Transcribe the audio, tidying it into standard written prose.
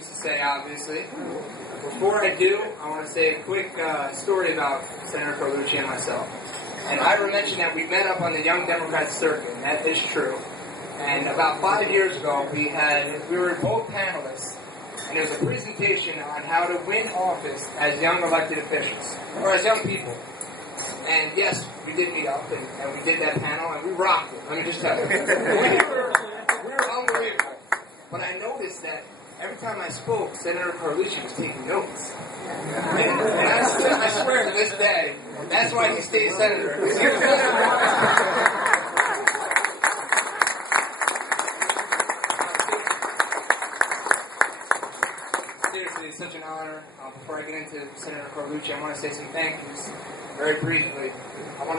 things to say, obviously. Before I do, I want to say a quick story about Senator Carlucci and myself. And Ira mentioned that we met up on the Young Democrats circuit, and that is true. And about 5 years ago, we were both panelists, and there was a presentation on how to win office as young elected officials, or as young people. And yes, we did meet up, and we did that panel, and we rocked it, let me just tell you. We were unbelievable. But I noticed that every time I spoke, Senator Carlucci was taking notes. And I swear to this day, that's why he stayed senator. Seriously, it's such an honor. Before I get into Senator Carlucci, I want to say some thank yous very briefly. I want to